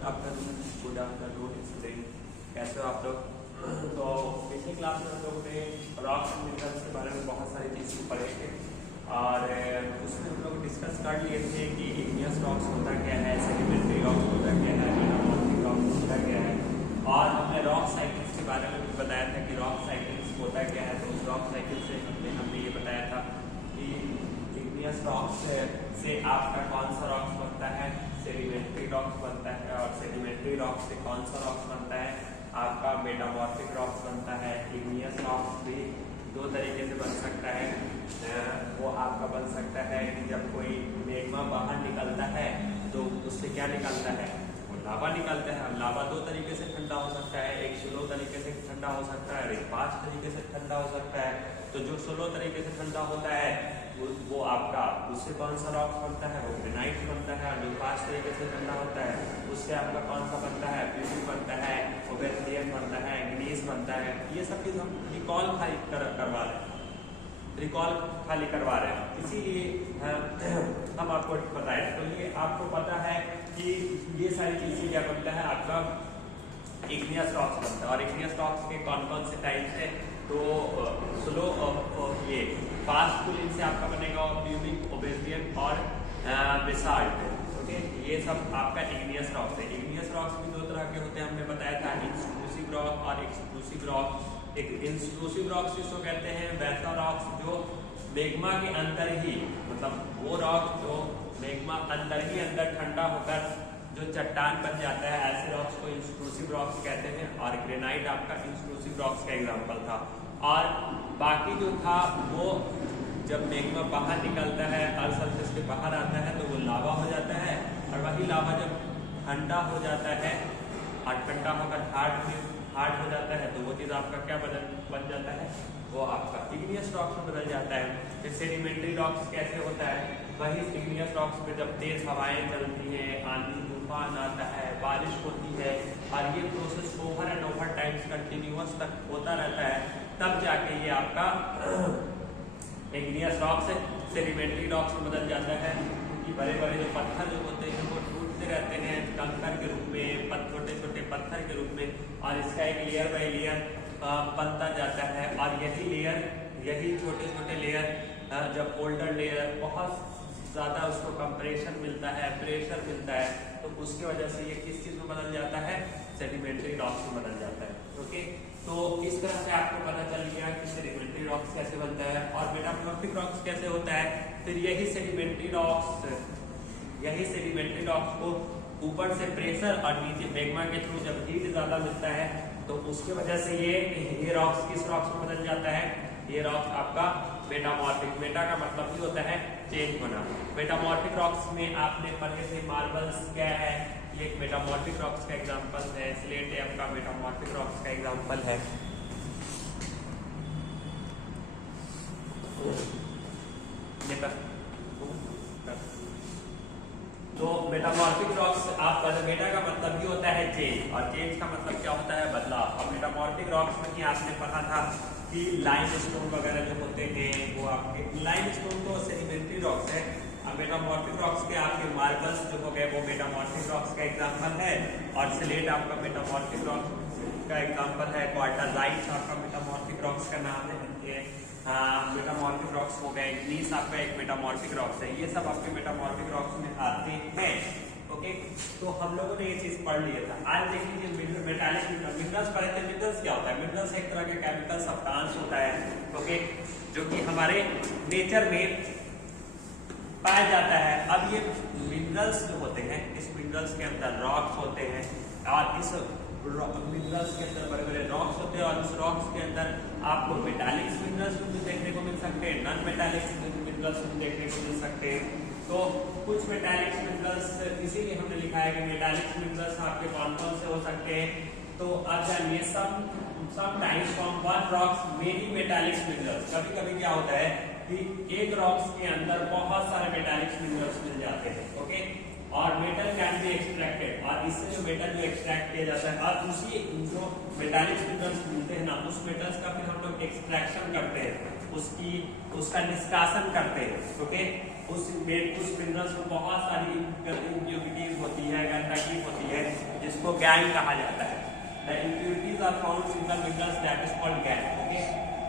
Good afternoon student, कैसे हो आप लोग। तो पिछले क्लास में हम लोगों ने रॉक्स एंड मिनरल्स के बारे में बहुत सारी चीज़ें पढ़े थे और उसमें हम लोग डिस्कस कर लिए थे कि इग्नियस रॉक्स होता क्या है, सेडिमेंट्री रॉक्स होता क्या है, मेटामॉर्फिक रॉक्स होता क्या है, और हमने रॉक साइकिल्स के बारे में भी बताया था कि रॉक साइकिल्स होता क्या है। तो उस रॉक साइकिल से हमने ये बताया था कि इग्नियस रॉक्स से आपका कौन सा रॉक्स बनता है, सेडिमेंट्री रॉक्स बनता है, और सेडिमेंट्री रॉक्स से कौन सा रॉक्स बनता है, आपका मेटामॉर्फिक रॉक्स बनता है। इग्नियस रॉक्स भी दो तरीके से बन सकता है। वो आपका बन सकता है कि जब कोई मैग्मा बाहर निकलता है तो उससे क्या निकलता है, वो लावा निकलता है। लावा दो तरीके से ठंडा हो सकता है, एक स्लो तरीके से ठंडा हो सकता है और एक फास्ट तरीके से ठंडा हो सकता है। तो जो स्लो तरीके से ठंडा होता है वो आपका, उससे कौन सा रॉक्स बनता है, वो ग्रेनाइट बनता है। और जो फास्ट तरीके से ठंडा होता है उससे आपका कौन सा बनता है, प्यूरिन बनता है, ओबेसियम बनता है, ग्नीस बनता है। ये सब चीज़ हम रिकॉल खाली करवा रहे हैं, इसीलिए हम आपको बताएं। तो ये आपको पता है कि ये सारी चीज़ें क्या बनता है, आपका इग्नियस रॉक्स बनता है। और इग्नियस रॉक्स के कौन कौन से टाइप्स है, तो स्लो ये फास्ट पुलिंग से आपका बनेगा प्यूबिक, ओबेसियन और बेसाल्ट। ओके, ये सब आपका इग्नियस रॉक्स है। इग्नियस रॉक्स भी दो तरह के होते हैं, हमने बताया था, इंट्रूसिव रॉक और एक्सक्लूसिव रॉक। एक इंट्रूसिव रॉक्स जिसको कहते हैं वैसा रॉक्स जो मैग्मा के अंदर ही, मतलब वो रॉक जो मैग्मा अंदर ही अंदर ठंडा होकर जो चट्टान बन जाता है, ऐसे रॉक्स को इंट्रूसिव रॉक्स कहते हैं। और ग्रेनाइट आपका इंट्रूसिव रॉक्स का एग्जांपल था। और बाकी जो था वो जब मैग्मा बाहर निकलता है, अर्थ सरफेस के बाहर आता है तो वो लावा हो जाता है। और वही लावा जब ठंडा हो जाता है और ठंडा होकर हार्ड हो जाता है तो वो चीज़ आपका क्या बन जाता है, वो आपका इग्नियस रॉक्स में बदल जाता है। फिर सेडिमेंट्री रॉक्स कैसे होता है, वही इग्नियस रॉक्स पे जब तेज हवाएं चलती हैं, आंधी तूफान आता है, बारिश होती है और ये process over and over times continuous तक होता रहता है, तब जाके ये आपका इग्नियस रॉक्स सेडिमेंट्री रॉक्स में बदल जाता है। क्योंकि बड़े बड़े जो पत्थर जो होते हैं वो टूटते रहते हैं कंकर के रूप में, छोटे छोटे पत्थर के रूप में, और इसका एक लेयर बाय लेयर बनता जाता है। और यही छोटे छोटे लेयर जब ओल्डर लेयर बहुत ज़्यादा उसको कंप्रेशन मिलता है, प्रेशर मिलता है, तो उसकी वजह से ये किस चीज़ में बदल जाता है, सेडिमेंट्री रॉक्स में बदल जाता है। ओके, तो इस तरह से आपको पता चल गया कि सेडिमेंट्री रॉक्स कैसे बनता है और मेटामॉर्फिक रॉक्स कैसे होता है। फिर यही सेडिमेंट्री रॉक्स को ऊपर से प्रेशर और नीचे मैग्मा के थ्रू जब हीट ज़्यादा मिलता है तो उसकी वजह से ये रॉक्स किस रॉक्स में बदल जाता है, ये रॉक्स आपका मेटामॉर्फिक। मेटा का मतलब ही होता है चेंज होना। मेटामॉर्फिक रॉक्स में आपने पढ़े थे मार्बल्स क्या है, ये एक मेटामॉर्फिक रॉक्स का एग्जांपल है। स्लेट आपका मेटामॉर्फिक रॉक्स का एग्जांपल है। तो मेटामॉर्फिक रॉक्स आपका मेटा का मतलब ही होता है चेंज, और चेंज का मतलब क्या होता है, बदलाव। और मेटामॉर्फिक रॉक्स में ही आपने पढ़ा था कि लाइमस्टोन वगैरह जो होते हैं वो आपके, लाइमस्टोन तो सेडिमेंट्री रॉक्स है। अब मेटामॉर्फिक रॉक्स के आपके मार्बल्स जो हो गए वो मेटामॉर्फिक रॉक्स का एग्जांपल है। और स्लेट आपका मेटामॉर्फिक रॉक्स का एग्जांपल है। क्वार्टरजाइट आपका मेटामॉर्फिक रॉक्स का नाम है। मेटामॉर्फिक रॉक्स हो गए, ग्नीस आपका एक मेटामॉर्फिक रॉक्स है। ये सब आपके मेटामॉर्फिक रॉक्स में आते हैं। ओके, तो हम लोगों ने ये चीज पढ़ लिया था। आज देख लीजिए मेटालिक मिनरल्स पढ़े थे। मिनरल्स क्या होता है, मिनरल्स एक तरह के केमिकल सब्सटेंस होता है, ओके, जो कि हमारे नेचर में पाया जाता है। अब ये मिनरल्स जो होते हैं, इस मिनरल्स के अंदर रॉक्स होते हैं और इस मिनरल्स के अंदर बड़े बड़े रॉक्स होते हैं। और इस रॉक्स के अंदर आपको मेटालिक मिनरल्स भी देखने को मिल सकते हैं, नॉन मेटालिक मिनरल्स भी देखने को मिल सकते हैं। तो कुछ मेटालिक मिनरल्स, इसीलिए हमने लिखा है कि मेटालिक मिनरल्स आपके कौन कौन से हो सकते हैं। तो अब जानिए, sometimes from one rocks many metallic minerals। कभी कभी क्या होता है कि एक रॉक्स के अंदर बहुत सारे मेटालिक मिनरल्स मिल जाते हैं। ओके, और मेटल कैन बी एक्सट्रैक्टेड, और इससे जो मेटल जो एक्सट्रैक्ट किया जाता है और उसी जो मेटालिक मिनरल्स मिलते हैं ना, उस मेटल्स का फिर हम लोग एक्सट्रैक्शन करते हैं, उसका निष्कासन करते हैं। ओके, उस मिनरल्स में बहुत सारी इम्प्योरिटीज होती है, गंदगी होती है, जिसको गैंग कहा जाता है। The impurities are found in the minerals that is called gangue. Okay,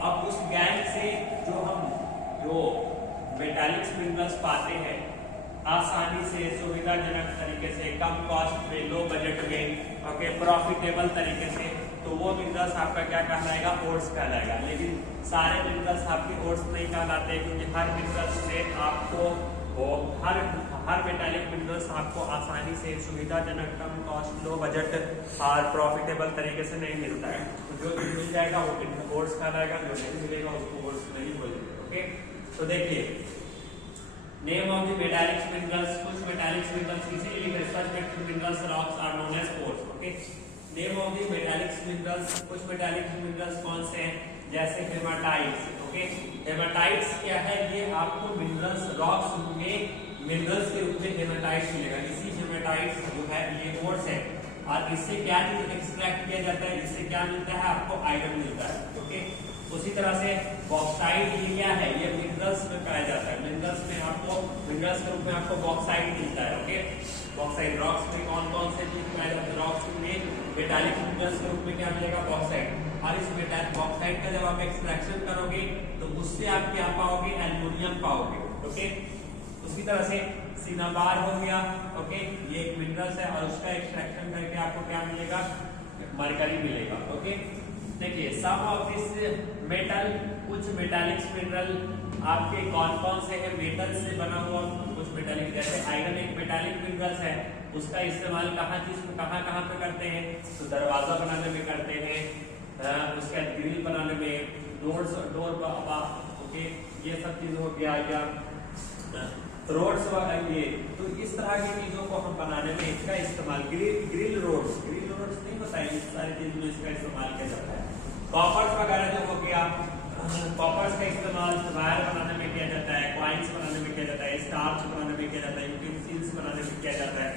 अब उस गैंग से जो मेटालिक्स मिनरल्स पाते हैं आसानी से, सुविधाजनक तरीके से, कम कॉस्ट में, लो बजट में, ओके, प्रॉफिटेबल तरीके से, तो वो मिनरल्स आपका क्या कहलाएगा, ओर्स कहलाएगा। लेकिन सारे मिनरल्स आपके ओर्स नहीं कहलाते, क्योंकि हर मिनरल्स से आपको हर मेटालिक मिनरल्स आपको आसानी से, सुविधाजनक, कम कॉस्ट, लो बजट और प्रॉफिटेबल तरीके से नहीं मिलता है। तो जो मिल जाएगा वो ओर्स कहलाएगा, जो नहीं मिलेगा उसको ओर्स नहीं बोलेंगे। ओके, तो देखिए name of the metallics minerals, कुछ मेटालिक्स मिनरल्स इसीलिए respect to minerals rocks are known as ores. Okay, name of the metallics minerals, कुछ मेटालिक्स मिनरल्स कौन से हैं, जैसे हेमाटाइट्स। ओके, हेमाटाइट्स क्या है, ये आपको मिनरल्स रॉक्स में मिनरल्स के रूप में हेमाटाइट्स मिलेगा। इसी हेमाटाइट्स जो है ये ओर्स है, और इससे क्या चीज एक्सट्रैक्ट किया जाता है, इससे क्या मिलता है, आपको आयरन मिलता है। ओके, उसी तरह से बॉक्साइट ये क्या है, ये मिनरल्स में पाया जाता है। मिनरल्स में आपको, मिनरल्स के रूप में आपको बॉक्साइट मिलता है। ओके, बॉक्साइट रॉक्स में कौन कौन से चीज पाए जाते हैं, रॉक्स में मेटालिक मिनरल्स के रूप में क्या मिलेगा, बॉक्साइट। और इस बॉक्साइट का जब आप एक्सट्रैक्शन करोगे तो उससे आप क्या पाओगे, एल्युमिनियम पाओगे। ओके, उसी तरह से सिनाबार हो गया। ओके, ये एक मिनरल्स है और उसका एक्सट्रैक्शन करके आपको क्या मिलेगा, मरकरी मिलेगा। ओके, देखिए सम ऑफ दिस मेटल, कुछ मेटालिक्स मिनरल आपके कौन कौन से हैं, मेटल से बना हुआ कुछ मेटालिक, जैसे आयरन एक मेटालिक मिनरल्स है, उसका इस्तेमाल कहाँ पे करते हैं, तो दरवाजा बनाने में करते हैं, उसका ग्रिल बनाने में, डोर ओके, ये सब चीज हो गया, या रोड्स वगैरह, ये तो इस तरह की चीजों को हम बनाने में इसका इस्तेमाल, ग्रिल रोड्स नहीं होता है, इस सारी चीज में इसका इस्तेमाल किया जाता है। कॉपर्स वगैरह जो हो गया, कॉपर्स का इस्तेमाल वायर बनाने में किया जाता है, कॉइन्स बनाने में किया जाता है, स्टार्च बनाने में किया जाता है, यूटेंसिल्स बनाने में किया जाता है,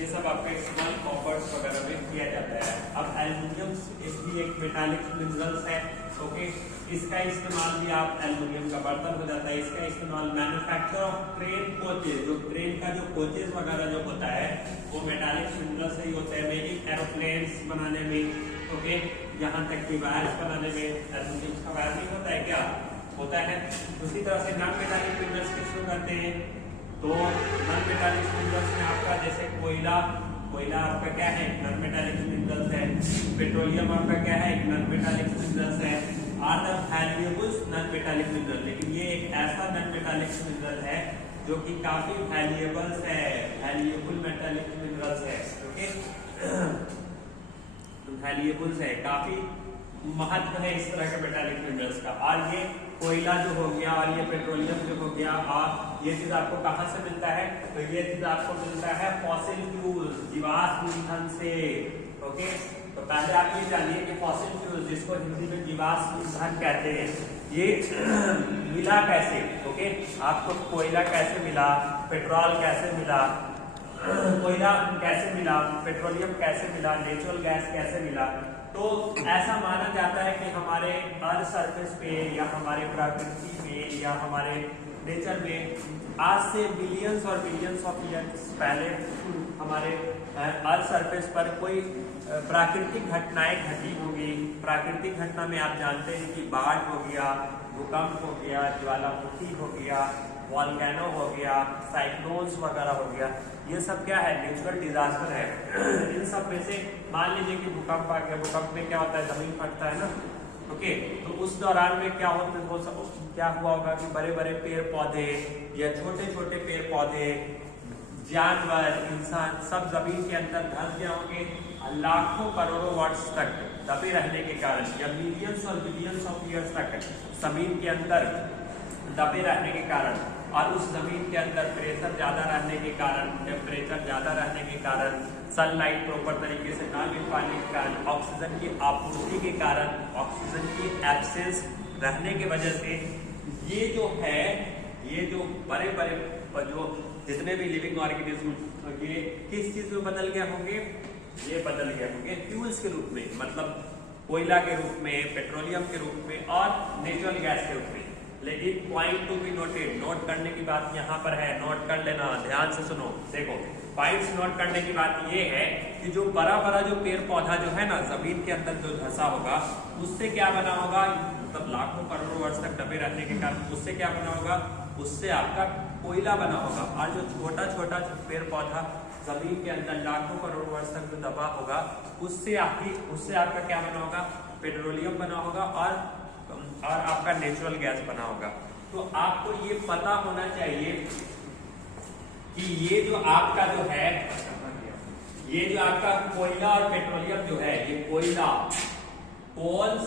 ये सब आपका इस्तेमाल कॉपर्स वगैरह में किया जाता है। अब एल्युमिनियम भी एक मेटालिक मिनरल्स है। ओके, इसका इस्तेमाल भी आप, एल्युमिनियम का बर्तन हो जाता है, इसका इस्तेमाल मैन्युफैक्चर ऑफ ट्रेन कोचेज, जो ट्रेन का जो कोचेज वगैरह जो होता है वो मेटालिक मिनरल से ही होता है। मेकिंग एरोप्लेन्स बनाने में, ओके, यहाँ तक कि वायर्स बनाने में एल्युमिनियम का वायर नहीं होता है, क्या होता है। उसी तरह से नॉन मेटालिक मिनरल्स के शुरू करते हैं, तो नॉन मेटालिक मिनरल्स में आपका जैसे कोयला आपका क्या है, नॉन मेटालिक मिनरल्स है। पेट्रोलियम आपका क्या है, नॉन मेटालिक मिनरल्स है। Are the valuable non metallic mineral, लेकिन ये एक ऐसा नॉन मेटालिक मिनरल है जो कि काफी वैल्यूएबल है, वैल्यूएबल मेटालिक मिनरल्स है। ओके, वैल्यूएबल है, काफी महत्व है इस तरह के मेटालिक मिनरल्स का। और ये कोयला जो हो गया और ये पेट्रोलियम जो हो गया, और ये चीज आपको कहाँ से मिलता है, तो ये चीज आपको मिलता है फॉसिल फ्यूल, जीवाश्म ईंधन से। ओके, तो पहले आप ये जानिए कि फॉसिल फ्यूल, जिसको हिंदी में जीवाश्म ईंधन कहते हैं, ये मिला कैसे। ओके, आपको कोयला कैसे मिला, पेट्रोल कैसे मिला, कोयला कैसे मिला, पेट्रोलियम कैसे मिला, नेचुरल गैस कैसे मिला। तो ऐसा माना जाता है कि हमारे अर्थ सरफेस पे, या हमारे प्रकृति में, या हमारे नेचर में आज से बिलियंस और बिलियंस ऑफ ईयर्स पहले हमारे अर्थ सरफेस पर कोई प्राकृतिक घटनाएं घटी होंगी। प्राकृतिक घटना में आप जानते हैं कि बाढ़ हो गया, भूकंप हो गया, ज्वालामुखी हो गया, वॉल्केनो हो गया, साइक्लोन्स वगैरह हो गया, ये सब क्या है, नेचुरल डिजास्टर है। इन सब में से मान लीजिए कि भूकंप आ गया, भूकंप में क्या होता है, जमीन फटता है ना। ओके, तो उस दौरान में क्या क्या हुआ होगा कि बड़े बड़े पेड़ पौधे या छोटे छोटे पेड़ पौधे, जानवर, इंसान सब जमीन के अंदर धंस गए होंगे, लाखों करोड़ों वर्ष तक दबे रहने के कारण, या मिलियंस और बिलियंस ऑफ ईयर्स तक जमीन के अंदर दबे रहने के कारण, और उस जमीन के अंदर प्रेशर ज्यादा रहने के कारण, टेम्परेचर ज्यादा रहने के कारण, सनलाइट प्रॉपर तरीके से ना मिल पाने के कारण, ऑक्सीजन की आपूर्ति के कारण, ऑक्सीजन की एब्सेंस रहने की वजह से ये जो है, ये जो बड़े बड़े जो जितने भी लिविंग ऑर्गेनिज्म, ये किस चीज में बदल गए होंगे, ये बदल गए होंगे फ्यूल्स के रूप में, मतलब कोयला के रूप में, पेट्रोलियम के रूप में और नेचुरल गैस के रूप में। लेकिन point to be noted, note करने की बात यहाँ पर है, नोट कर लेना, ध्यान से सुनो। देखो पॉइंट्स नोट करने की बात ये है कि जो बड़ा बड़ा जो पेड़ पौधा जो है ना जमीन के अंदर जो धंसा होगा उससे क्या बना होगा, मतलब लाखों करोड़ों वर्ष तक दबे रहने के कारण उससे क्या बना होगा, उससे आपका कोयला बना होगा। और जो छोटा छोटा पेड़ पौधा जमीन के अंदर लाखों करोड़ वर्ष तक जो दबा होगा उससे आपका क्या बना होगा, पेट्रोलियम बना होगा और आपका नेचुरल गैस बना होगा। तो आपको ये पता होना चाहिए कि ये जो आपका जो है, ये जो आपका कोयला और पेट्रोलियम जो है, ये कोयला, कोल्स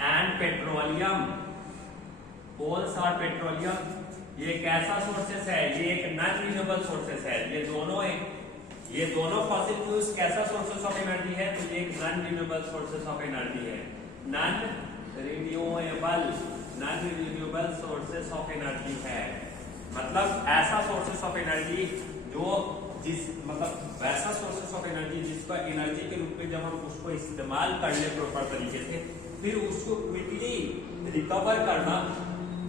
एंड पेट्रोलियम, कोल्स और पेट्रोलियम ये एक ऐसा सोर्सेस है, ये एक नॉन रिन्यूएबल सोर्सेस है। ये दोनों फॉसिल फ्यूल्स कैसा सोर्सेस ऑफ एनर्जी है, तो ये एक non renewable sources of energy है, non renewable sources of energy है। मतलब ऐसा सोर्सेस ऑफ एनर्जी जो वैसा सोर्सेस ऑफ एनर्जी जिसका एनर्जी के रूप में जब हम उसको इस्तेमाल कर ले प्रॉपर तरीके से, फिर उसको क्विकली रिकवर करना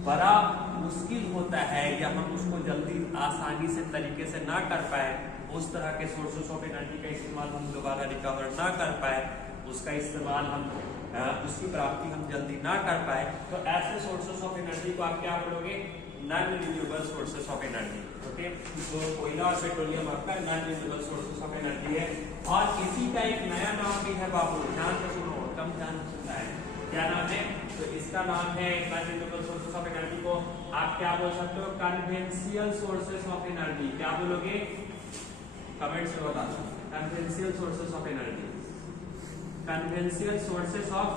बड़ा मुश्किल होता है, या हम उसको जल्दी आसानी से तरीके से ना कर पाए, उस तरह के सोर्सेस ऑफ एनर्जी का इस्तेमाल हम दोबारा रिकवर ना कर पाए, उसका इस्तेमाल हम उसकी प्राप्ति हम जल्दी ना कर पाए, तो ऐसे सोर्सेस ऑफ एनर्जी को आप क्या बोलोगे, non renewable sources of energy. Okay, तो कोयला और पेट्रोलियम आपका non renewable sources of energy है। और इसी का एक नया नाम भी है बाबू, ध्यान से सुनो, कम ध्यान सुनना है, क्या नाम है, तो इसका नाम है non renewable sources of energy को आप क्या बोल सकते हो, कन्वेंशियल सोर्सेस ऑफ एनर्जी। क्या बोलोगे, कमेंट से बता दो, conventional sources of energy, conventional sources of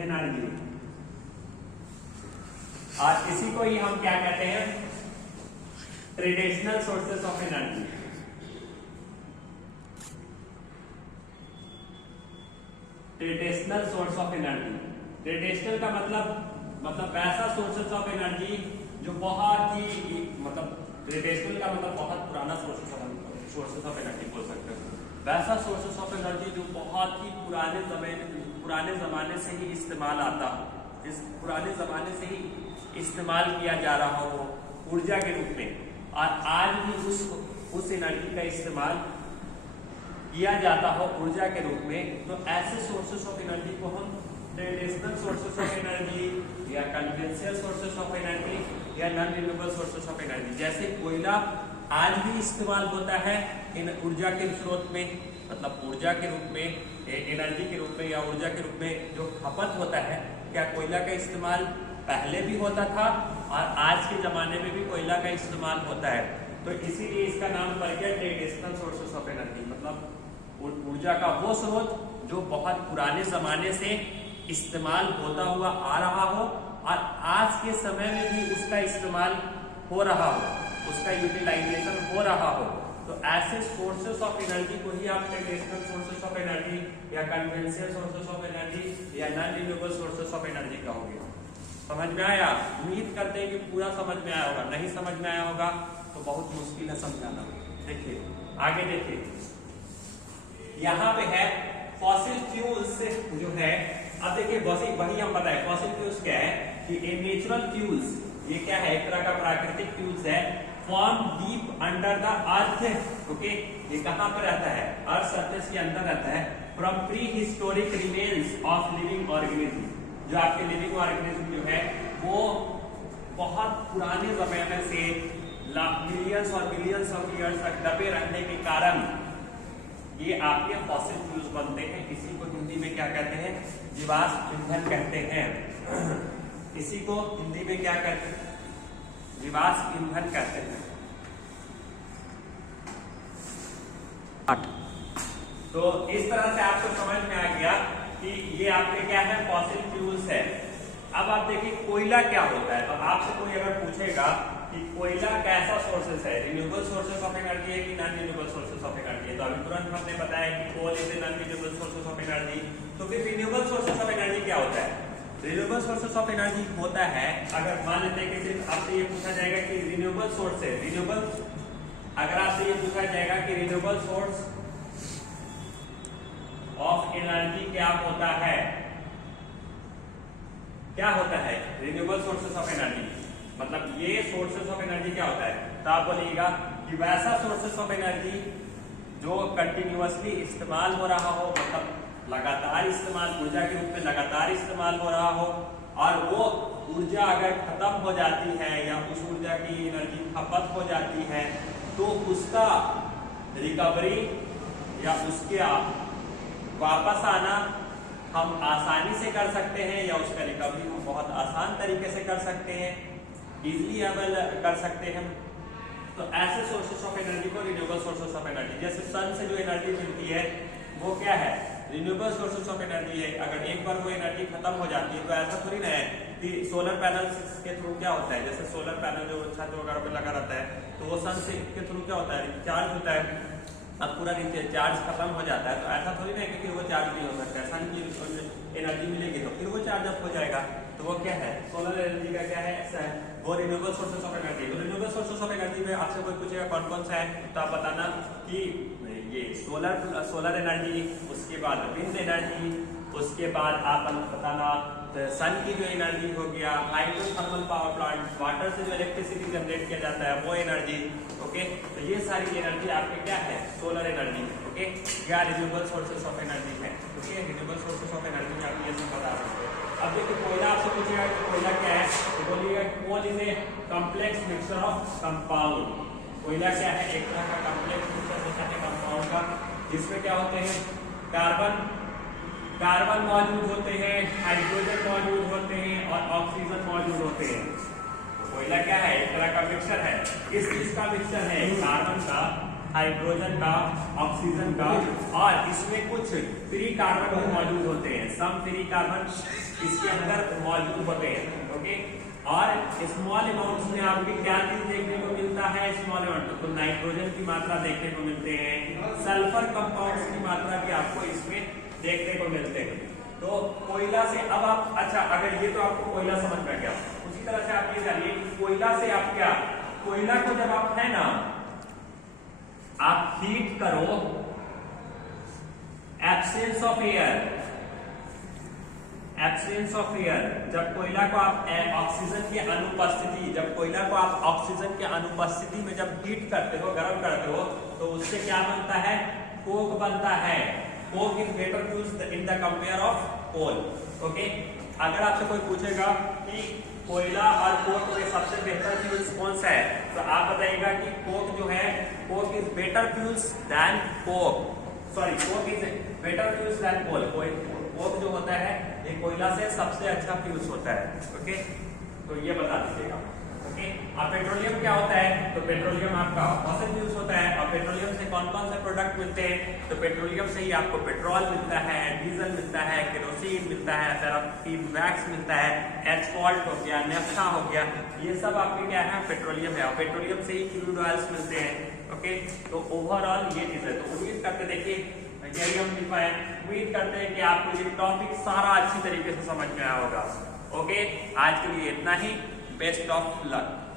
energy. और इसी को ही हम क्या कहते हैं, traditional sources of energy. Traditional source of energy, traditional का मतलब वैसा सोर्सेस ऑफ एनर्जी जो बहुत ही ट्रेडिशनल का मतलब बहुत पुराना सोर्सेस ऑफ एनर्जी बोल सकते हो, वैसा सोर्सेस ऑफ एनर्जी जो बहुत ही पुराने जमाने से ही इस्तेमाल आता हो, पुराने जमाने से ही इस्तेमाल किया जा रहा हो ऊर्जा के रूप में, और आज भी उस एनर्जी का इस्तेमाल किया जाता हो ऊर्जा के रूप में, तो ऐसे सोर्सेस ऑफ एनर्जी को हम ट्रेडिशनल सोर्सेस ऑफ एनर्जी या कन्वेंशियल सोर्सेस ऑफ एनर्जी या non renewable sources of energy. जैसे कोयला आज भी इस्तेमाल होता है इन ऊर्जा के स्रोत में, मतलब ऊर्जा के रूप में, एनर्जी के रूप में या ऊर्जा के रूप में जो खपत होता है, क्या कोयला का इस्तेमाल पहले भी होता था और आज के जमाने में भी कोयला का इस्तेमाल होता है। तो इसीलिए इसका नाम पड़ गया ट्रेडिशनल सोर्सेस ऑफ एनर्जी, मतलब ऊर्जा का वो स्रोत जो बहुत पुराने जमाने से इस्तेमाल होता हुआ आ रहा हो और आज के समय में भी उसका इस्तेमाल हो रहा हो, उसका यूटिलाइजेशन हो रहा हो। तो ऐसे सोर्सेस ऑफ एनर्जी को ही आप ट्रेडिशनल सोर्सेस ऑफ एनर्जी या कन्वेंशियल सोर्सेस ऑफ एनर्जी या non renewable sources of energy कहोगे। समझ में आया? उम्मीद करते हैं कि पूरा समझ में आया होगा, नहीं समझ में आया होगा तो बहुत मुश्किल है समझाना। देखिए आगे देखिए, यहाँ पे है फॉसिल फ्यूल्स जो है। अब देखिए वही हम बताए फॉसिल फ्यूल्स क्या है कि ए नेचुरल फ्यूल्स, ये क्या है, एक तरह का प्राकृतिक फ्यूल्स है, form deep under the earth. Okay, ये कहाँ पर रहता है, अर्थ सरफेस के अंदर रहता है, from pre historic remains of living organism. जो आपके लिविंग ऑर्गेनिज्म जो है वो बहुत पुराने जमाने से मिलियंस और बिलियंस ऑफ ईयर्स तक दबे रहने के कारण ये आपके फॉसिल फ्यूल्स बनते हैं। इसी को हिंदी में क्या कहते हैं, जीवाश्म ईंधन कहते हैं। इसी को हिंदी में क्या कहते हैं, जीवाश्म ईंधन कहते हैं। तो इस तरह से आपको समझ में आ गया कि ये आपके क्या है, फॉसिल फ्यूल्स है। अब आप देखिए कोयला क्या होता है, तो आपसे कोई अगर पूछेगा कि कोयला कैसा सोर्सेस है, रिन्यूएबल सोर्सेस ऑफ एनर्जी है कि non renewable sources of energy है, तो अभी तुरंत हमने बताया कि coal is a non renewable sources of energy. तो फिर रिन्यूएबल सोर्सेस ऑफ एनर्जी क्या होता है? रिन्यूएबल सोर्सेस ऑफ एनर्जी होता है, अगर मान लेते हैं कि सिर्फ आपसे ये पूछा जाएगा कि रिन्यूएबल सोर्स है, अगर आपसे ये पूछा जाएगा कि रिन्यूएबल सोर्स ऑफ एनर्जी क्या होता है, क्या होता है रिन्यूएबल सोर्सेस ऑफ एनर्जी, मतलब ये सोर्सेस ऑफ एनर्जी क्या होता है, तो आप बोलिएगा कि वैसा सोर्सेस ऑफ एनर्जी जो कंटिन्यूअसली इस्तेमाल हो रहा हो, मतलब लगातार इस्तेमाल, ऊर्जा के रूप में लगातार इस्तेमाल हो रहा हो, और वो ऊर्जा अगर खत्म हो जाती है या उस ऊर्जा की एनर्जी खपत हो जाती है तो उसका रिकवरी या उसके वापस आना हम आसानी से कर सकते हैं, या उसका रिकवरी हम बहुत आसान तरीके से कर सकते हैं, इजीली अवेल कर सकते हैं। तो ऐसे सोर्सेस ऑफ एनर्जी को रिन्यूएबल सोर्सेस ऑफ एनर्जी, जैसे सन से जो एनर्जी मिलती है वो क्या है, रिन्यूएबल सोर्सेस ऑफ एनर्जी है। अगर एक बार वो एनर्जी खत्म हो जाती है तो ऐसा थोड़ी ना है कि सोलर पैनल के थ्रू क्या होता है, जैसे सोलर पैनल जो छत वगैरह पे लगा रहता है तो वो सन से के थ्रू क्या होता है, चार्ज होता है। अब पूरा चार्ज खत्म हो जाता है तो ऐसा थोड़ी ना है कि फिर वो चार्ज नहीं हो सकता है, सन की एनर्जी मिलेगी तो फिर वो चार्ज अप हो जाएगा। तो वो क्या है, सोलर एनर्जी का क्या है, ऐसा है वो रिन्यूएबल सोर्सेस ऑफ एनर्जी। तो रिन्यूएबल सोर्सेस ऑफ एनर्जी में आपसे कोई पूछेगा कौन कौन सा है, तो आप बताना कि ये सोलर एनर्जी, उसके बाद विंड एनर्जी, उसके बाद आप बताना सन की जो एनर्जी हो गया, हाइड्रोथर्मल पावर प्लांट, वाटर से जो इलेक्ट्रिसिटी जनरेट किया जाता है वो एनर्जी। ओके, तो ये सारी एनर्जी आपके क्या है, सोलर एनर्जी। ओके, क्या रिन्यूएबल सोर्सेस ऑफ एनर्जी है। Okay, renewable sources of energy में आप ये सब बता सकते हैं। अब देखिए कोयला आपसे पूछेगा कि कोयला क्या है, तो बोलिएगा coal is a complex mixture of compound. कोयला क्या है, एक तरह का कॉम्प्लेक्स मिक्सचर होता है कंपाउंड का, जिसमें क्या होते हैं, कार्बन मौजूद होते हैं, हाइड्रोजन मौजूद होते हैं और ऑक्सीजन मौजूद होते हैं। तो कोयला क्या है, एक तरह का मिक्सचर है। किस चीज का मिक्सचर है, कार्बन का, हाइड्रोजन का, ऑक्सीजन का, और इसमें कुछ फ्री कार्बन भी मौजूद होते हैं, सम फ्री कार्बन इसके अंदर मौजूद होते हैं। ओके, और स्मॉल अमाउंट्स में आपकी क्या चीज देखने को मिलता है, स्मॉल अमाउंट तो नाइट्रोजन की मात्रा देखने को मिलते हैं, सल्फर कंपाउंड्स की मात्रा भी आपको इसमें देखने को मिलते हैं। तो कोयला से अब आप, अच्छा अगर ये तो आपको कोयला समझ में गया, उसी तरह से आप ये जानिए कोयला से आप क्या, कोयला को जब आप है ना आप हीट करो, absence of air, absence of air, जब कोयला को आप ऑक्सीजन की अनुपस्थिति, जब कोयला को आप ऑक्सीजन की अनुपस्थिति में जब हीट करते हो, गर्म करते हो, तो उससे क्या बनता है, कोक बनता है। Coke is better used in the compare of coal. Okay, अगर आपसे कोई पूछेगा कि कोयला और कोक में सबसे बेहतर फ्यूल्स कौन सा है, तो आप बताइएगा कि कोक जो है, coke is better fuels than coke, sorry coke is better fuels than coal. Coke जो होता है ये कोयला से सबसे अच्छा फ्यूल्स होता है। ओके, तो ये बता दीजिएगा। ओके, अब पेट्रोलियम क्या होता है, तो पेट्रोलियम आपका फॉसिल फ्यूल्स होता है। और पेट्रोलियम से कौन कौन से प्रोडक्ट मिलते हैं, तो पेट्रोलियम से ही आपको पेट्रोल मिलता है, डीजल मिलता है, केरोसिन मिलता है, पैराफिन वैक्स मिलता है, एस्फॉल्ट हो गया, नेफ्था हो गया, ये सब आपके क्या है, पेट्रोलियम है। और पेट्रोलियम से ही क्रूड ऑयल्स मिलते हैं। ओके, तो ओवरऑल ये चीज है। तो उम्मीद करते देखिए यही हम लिख पाए, उम्मीद करते हैं कि आपको ये टॉपिक सारा अच्छी तरीके से समझ में आया होगा। ओके, आज के लिए इतना ही, बेस्ट ऑफ लक।